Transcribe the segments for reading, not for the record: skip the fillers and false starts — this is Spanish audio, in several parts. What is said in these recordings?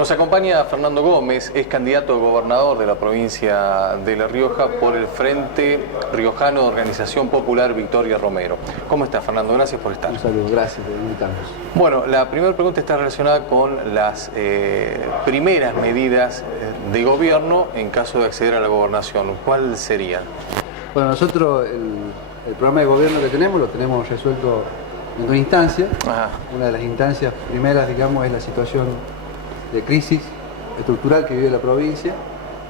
Nos acompaña Fernando Gómez, es candidato a gobernador de la provincia de La Rioja por el Frente Riojano de Organización Popular Victoria Romero. ¿Cómo está, Fernando? Gracias por estar. Un saludo, gracias por invitarnos. Bueno, la primera pregunta está relacionada con las primeras medidas de gobierno en caso de acceder a la gobernación. ¿Cuál sería? Bueno, nosotros el programa de gobierno que tenemos lo tenemos resuelto en dos instancias. Ajá. Una de las instancias primeras, digamos, es la situación de crisis estructural que vive la provincia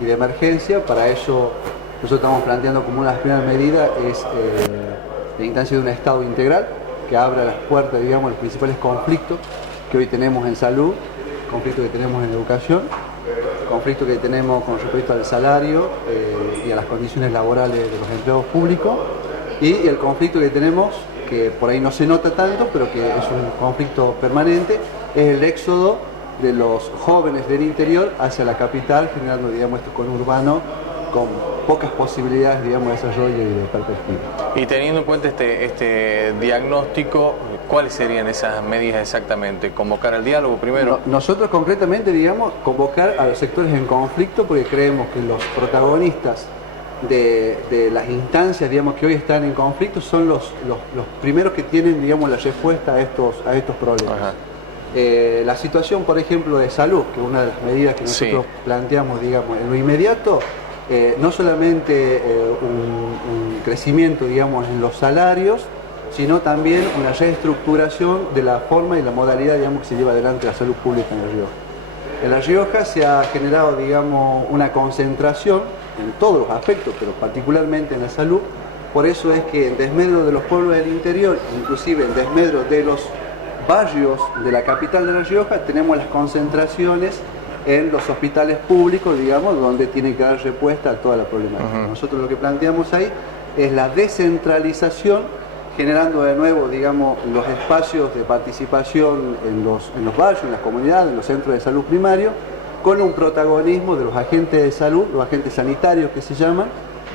y de emergencia. Para eso nosotros estamos planteando como una de las primeras medidas es la instancia de un Estado integral que abra las puertas, digamos, a los principales conflictos que hoy tenemos en salud, conflictos que tenemos en educación, conflictos que tenemos con respecto al salario y a las condiciones laborales de los empleados públicos, y el conflicto que tenemos, que por ahí no se nota tanto, pero que es un conflicto permanente, es el éxodo de los jóvenes del interior hacia la capital, generando, digamos, esto conurbano con pocas posibilidades, digamos, de desarrollo y de perspectiva. Y teniendo en cuenta este diagnóstico, ¿cuáles serían esas medidas exactamente? ¿Convocar al diálogo primero? Nosotros concretamente, digamos, convocar a los sectores en conflicto, porque creemos que los protagonistas de las instancias, digamos, que hoy están en conflicto son los primeros que tienen, digamos, la respuesta a estos problemas. Ajá. La situación, por ejemplo, de salud, que es una de las medidas que nosotros planteamos, digamos, en lo inmediato, no solamente un crecimiento, digamos, en los salarios, sino también una reestructuración de la forma y la modalidad, digamos, que se lleva adelante la salud pública en La Rioja. En La Rioja se ha generado, digamos, una concentración en todos los aspectos, pero particularmente en la salud. Por eso es que en desmedro de los pueblos del interior, inclusive en desmedro de los barrios de la capital de La Rioja, tenemos las concentraciones en los hospitales públicos, digamos, donde tienen que dar respuesta a toda la problemática. Nosotros lo que planteamos ahí es la descentralización, generando de nuevo, digamos, los espacios de participación en los barrios, en las comunidades, en los centros de salud primario, con un protagonismo de los agentes de salud, los agentes sanitarios que se llaman,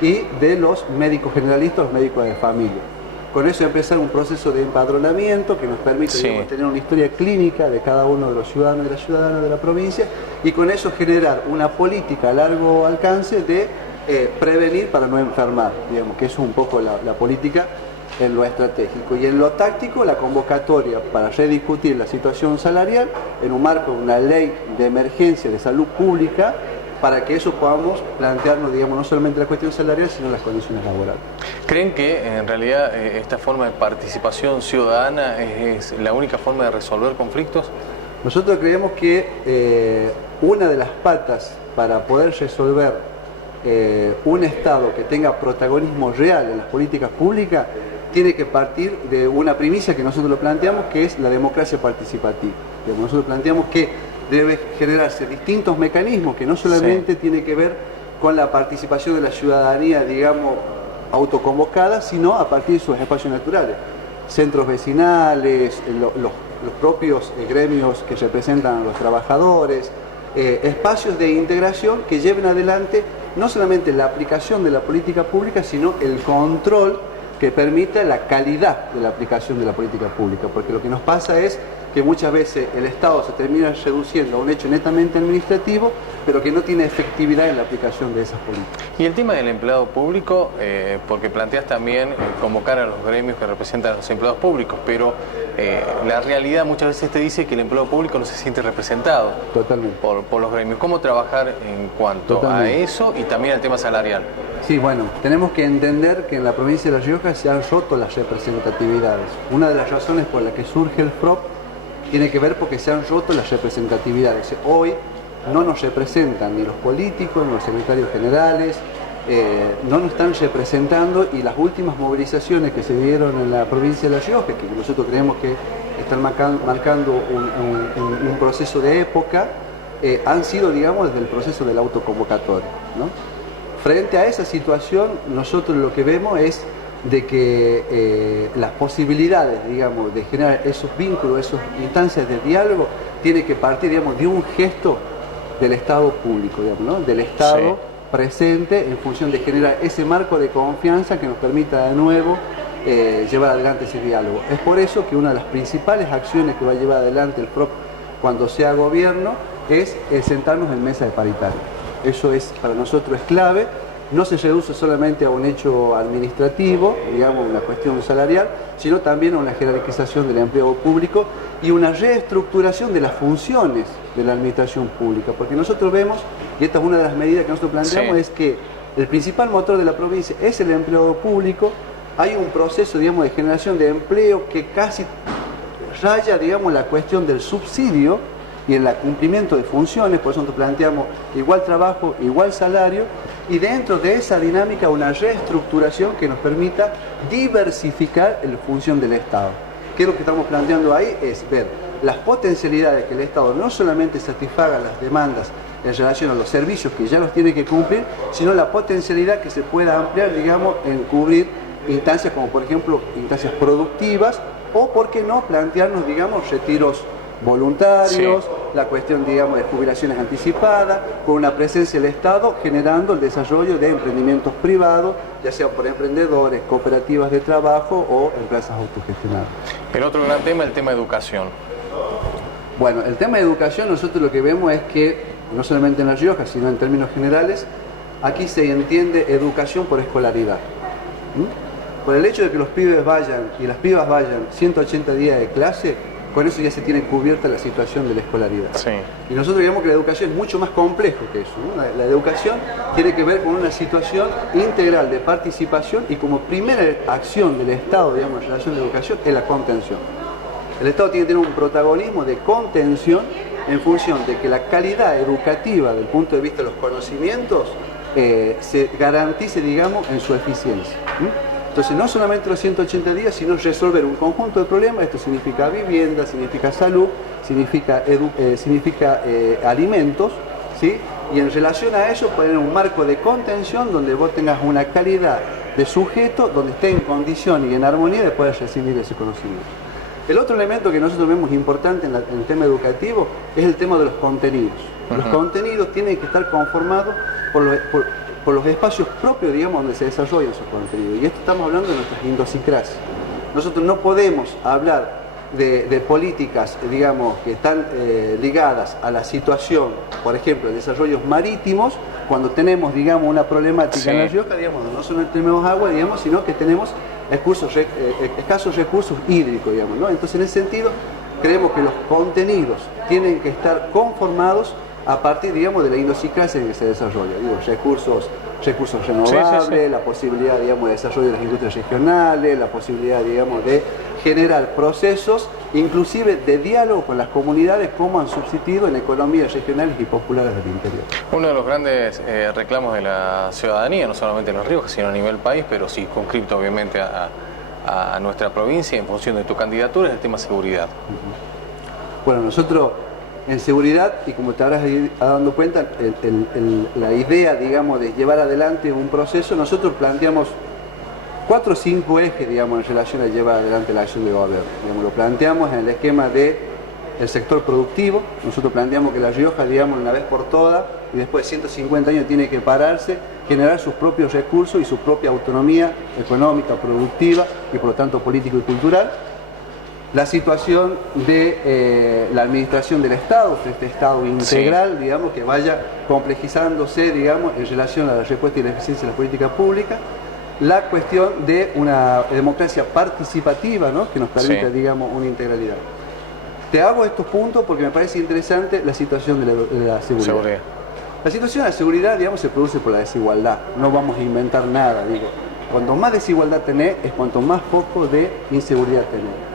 y de los médicos generalistas, los médicos de familia. Con eso empezar un proceso de empadronamiento que nos permite, digamos, tener una historia clínica de cada uno de los ciudadanos y las ciudadanas de la provincia, y con eso generar una política a largo alcance de prevenir para no enfermar, digamos, que es un poco la política en lo estratégico. Y en lo táctico, la convocatoria para rediscutir la situación salarial en un marco de una ley de emergencia de salud pública, para que eso podamos plantearnos, digamos, no solamente la cuestión salarial, sino las condiciones laborales. ¿Creen que en realidad esta forma de participación ciudadana es la única forma de resolver conflictos? Nosotros creemos que una de las patas para poder resolver un Estado que tenga protagonismo real en las políticas públicas tiene que partir de una primicia que nosotros lo planteamos, que es la democracia participativa. Nosotros planteamos que debe generarse distintos mecanismos que no solamente tiene que ver con la participación de la ciudadanía, digamos, autoconvocada, sino a partir de sus espacios naturales, centros vecinales, los propios gremios que representan a los trabajadores, espacios de integración que lleven adelante no solamente la aplicación de la política pública, sino el control que permita la calidad de la aplicación de la política pública, porque lo que nos pasa es que muchas veces el Estado se termina reduciendo a un hecho netamente administrativo, pero que no tiene efectividad en la aplicación de esas políticas. Y el tema del empleado público, porque planteas también convocar a los gremios que representan a los empleados públicos, pero la realidad muchas veces te dice que el empleado público no se siente representado. Totalmente. Por los gremios. ¿Cómo trabajar en cuanto a eso y también al tema salarial? Sí, bueno, tenemos que entender que en la provincia de La Rioja se han roto las representatividades. Una de las razones por las que surge el FROP tiene que ver porque se han roto las representatividades. Hoy no nos representan ni los políticos, ni los secretarios generales, no nos están representando, y las últimas movilizaciones que se dieron en la provincia de La Rioja, que nosotros creemos que están marcando un proceso de época, han sido, digamos, desde el proceso de la autoconvocatoria, ¿no? Frente a esa situación, nosotros lo que vemos es de que las posibilidades, digamos, de generar esos vínculos, esas instancias de diálogo, tiene que partir, digamos, de un gesto del Estado público, digamos, ¿no? Del Estado presente en función de generar ese marco de confianza que nos permita de nuevo llevar adelante ese diálogo. Es por eso que una de las principales acciones que va a llevar adelante el FROP cuando sea gobierno es sentarnos en mesa de paritaria. Eso es, para nosotros es clave. No se reduce solamente a un hecho administrativo, digamos, una cuestión salarial, sino también a una jerarquización del empleo público y una reestructuración de las funciones de la administración pública. Porque nosotros vemos, y esta es una de las medidas que nosotros planteamos, es que el principal motor de la provincia es el empleo público. Hay un proceso, digamos, de generación de empleo que casi raya, digamos, la cuestión del subsidio y el cumplimiento de funciones. Por eso nosotros planteamos igual trabajo, igual salario, y dentro de esa dinámica una reestructuración que nos permita diversificar la función del Estado. ¿Qué es lo que estamos planteando ahí? Es ver las potencialidades que el Estado no solamente satisfaga las demandas en relación a los servicios que ya los tiene que cumplir, sino la potencialidad que se pueda ampliar, digamos, en cubrir instancias como, por ejemplo, instancias productivas, o, ¿por qué no?, plantearnos, digamos, retiros voluntarios, la cuestión, digamos, de jubilaciones anticipadas, con una presencia del Estado generando el desarrollo de emprendimientos privados, ya sea por emprendedores, cooperativas de trabajo o empresas autogestionadas. El otro gran tema, el tema de educación. Bueno, el tema de educación, nosotros lo que vemos es que, no solamente en La Rioja, sino en términos generales, aquí se entiende educación por escolaridad. Por el hecho de que los pibes vayan y las pibas vayan 180 días de clase, con eso ya se tiene cubierta la situación de la escolaridad. Sí. Y nosotros digamos que la educación es mucho más complejo que eso, ¿no? La educación tiene que ver con una situación integral de participación, y como primera acción del Estado, digamos, en relación a la educación, es la contención. El Estado tiene que tener un protagonismo de contención en función de que la calidad educativa, desde el punto de vista de los conocimientos, se garantice, digamos, en su eficiencia. Entonces, no solamente los 180 días, sino resolver un conjunto de problemas. Esto significa vivienda, significa salud, significa alimentos, ¿sí? Y en relación a eso, poner un marco de contención donde vos tengas una calidad de sujeto, donde esté en condición y en armonía de poder recibir ese conocimiento. El otro elemento que nosotros vemos importante en el tema educativo es el tema de los contenidos. Los contenidos tienen que estar conformados por los espacios propios, digamos, donde se desarrollan esos contenidos. Y esto estamos hablando de nuestras idiosincrasias. Nosotros no podemos hablar de políticas, digamos, que están ligadas a la situación, por ejemplo, de desarrollos marítimos, cuando tenemos, digamos, una problemática en La Rioja, digamos, no solo tenemos agua, digamos, sino que tenemos escasos recursos hídricos, digamos, ¿no? Entonces, en ese sentido, creemos que los contenidos tienen que estar conformados a partir, digamos, de la idiosincrasia en que se desarrolla. Digo, recursos renovables, la posibilidad, digamos, de desarrollo de las industrias regionales, la posibilidad, digamos, de generar procesos, inclusive de diálogo con las comunidades, como han subsistido en economías regionales y populares del interior. Uno de los grandes reclamos de la ciudadanía, no solamente en Los Ríos, sino a nivel país, pero sí circunscripto obviamente a nuestra provincia en función de tu candidatura, es el tema seguridad. Bueno, nosotros en seguridad, y como te habrás ido dando cuenta, la idea, digamos, de llevar adelante un proceso, nosotros planteamos 4 o 5 ejes, digamos, en relación a llevar adelante la acción de gobierno. Digamos, lo planteamos en el esquema del sector productivo. Nosotros planteamos que La Rioja, digamos, una vez por todas, y después de 150 años tiene que pararse, generar sus propios recursos y su propia autonomía económica, productiva y por lo tanto político y cultural. La situación de la administración del Estado, este Estado integral, digamos, que vaya complejizándose, digamos, en relación a la respuesta y la eficiencia de la política pública. La cuestión de una democracia participativa, ¿no?, que nos permita, digamos, una integralidad. Te hago estos puntos porque me parece interesante la situación de la seguridad. La situación de la seguridad, digamos, se produce por la desigualdad. No vamos a inventar nada, digo. Cuanto más desigualdad tenés, es cuanto más foco de inseguridad tenés.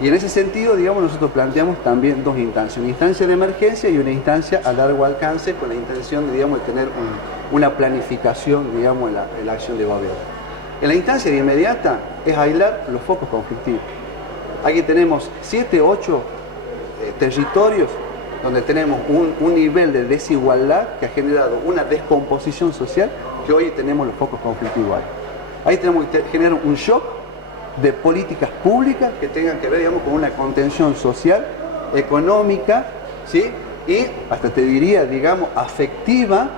Y en ese sentido, digamos, nosotros planteamos también 2 instancias, una instancia de emergencia y una instancia a largo alcance, con la intención de, digamos, de tener una planificación, digamos, en la acción de gobierno. En la instancia de inmediata es aislar los focos conflictivos. Aquí tenemos 7, 8 territorios donde tenemos un nivel de desigualdad que ha generado una descomposición social, que hoy tenemos los focos conflictivos ahí. Ahí tenemos que generar un shock de políticas públicas que tengan que ver, digamos, con una contención social, económica, ¿sí?, y hasta te diría, digamos, afectiva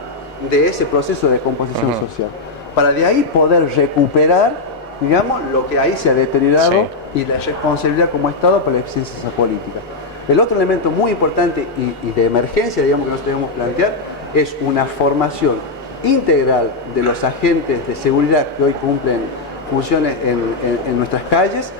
de ese proceso de descomposición social, para de ahí poder recuperar, digamos, lo que ahí se ha deteriorado y la responsabilidad como Estado para la eficiencia de esa política. El otro elemento muy importante y de emergencia, digamos, que nosotros debemos plantear, es una formación integral de los agentes de seguridad que hoy cumplen funciones en nuestras calles,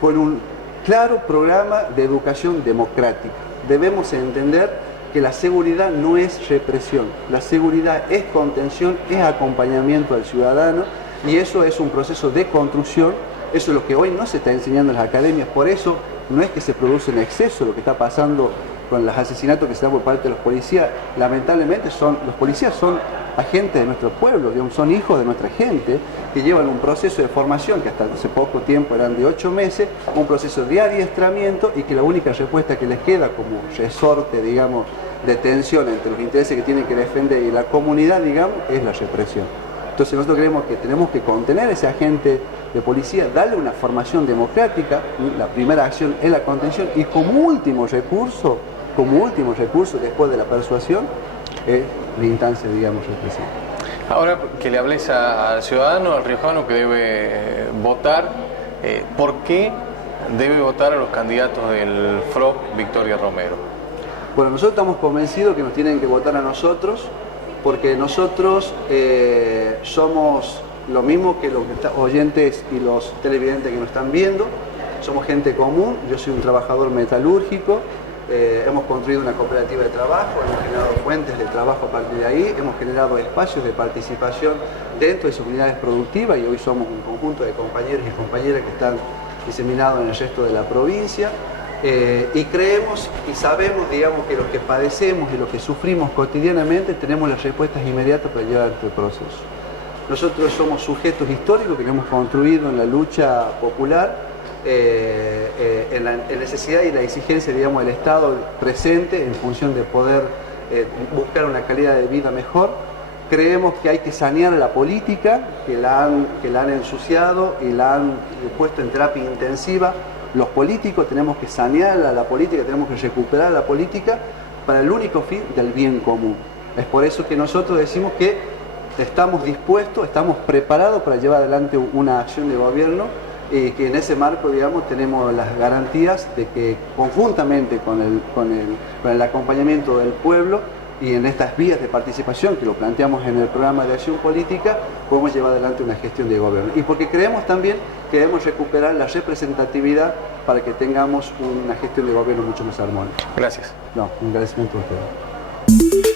con un claro programa de educación democrática. Debemos entender que la seguridad no es represión, la seguridad es contención, es acompañamiento al ciudadano, y eso es un proceso de construcción. Eso es lo que hoy no se está enseñando en las academias. Por eso no es que se produce en exceso lo que está pasando con los asesinatos que se dan por parte de los policías. Lamentablemente los policías son agentes de nuestro pueblo, digamos, son hijos de nuestra gente, que llevan un proceso de formación que hasta hace poco tiempo eran de 8 meses, un proceso de adiestramiento, y que la única respuesta que les queda como resorte, digamos, de tensión entre los intereses que tienen que defender y la comunidad, digamos, es la represión. Entonces nosotros creemos que tenemos que contener a ese agente de policía, darle una formación democrática. La primera acción es la contención, y como último recurso después de la persuasión, es la instancia, digamos, represiva. Ahora que le hables al ciudadano, al riojano que debe votar, ¿por qué debe votar a los candidatos del FROP Victoria Romero? Bueno, nosotros estamos convencidos que nos tienen que votar a nosotros, porque nosotros somos lo mismo que los oyentes y los televidentes que nos están viendo. Somos gente común. Yo soy un trabajador metalúrgico, hemos construido una cooperativa de trabajo, hemos generado fuentes de trabajo a partir de ahí, hemos generado espacios de participación dentro de sus unidades productivas, y hoy somos un conjunto de compañeros y compañeras que están diseminados en el resto de la provincia. Y creemos y sabemos, digamos, que los que padecemos y los que sufrimos cotidianamente tenemos las respuestas inmediatas para llevar este proceso. Nosotros somos sujetos históricos que hemos construido en la lucha popular, en la necesidad y la exigencia, digamos, del Estado presente en función de poder buscar una calidad de vida mejor. Creemos que hay que sanear a la política, que la han ensuciado y la han puesto en terapia intensiva. Los políticos tenemos que sanear a la política, tenemos que recuperar la política para el único fin del bien común. Es por eso que nosotros decimos que estamos dispuestos, estamos preparados para llevar adelante una acción de gobierno, y que en ese marco, digamos, tenemos las garantías de que conjuntamente con el acompañamiento del pueblo y en estas vías de participación que lo planteamos en el programa de acción política, podemos llevar adelante una gestión de gobierno. Y porque creemos también que debemos recuperar la representatividad para que tengamos una gestión de gobierno mucho más armónica. Gracias. No, un agradecimiento a ustedes.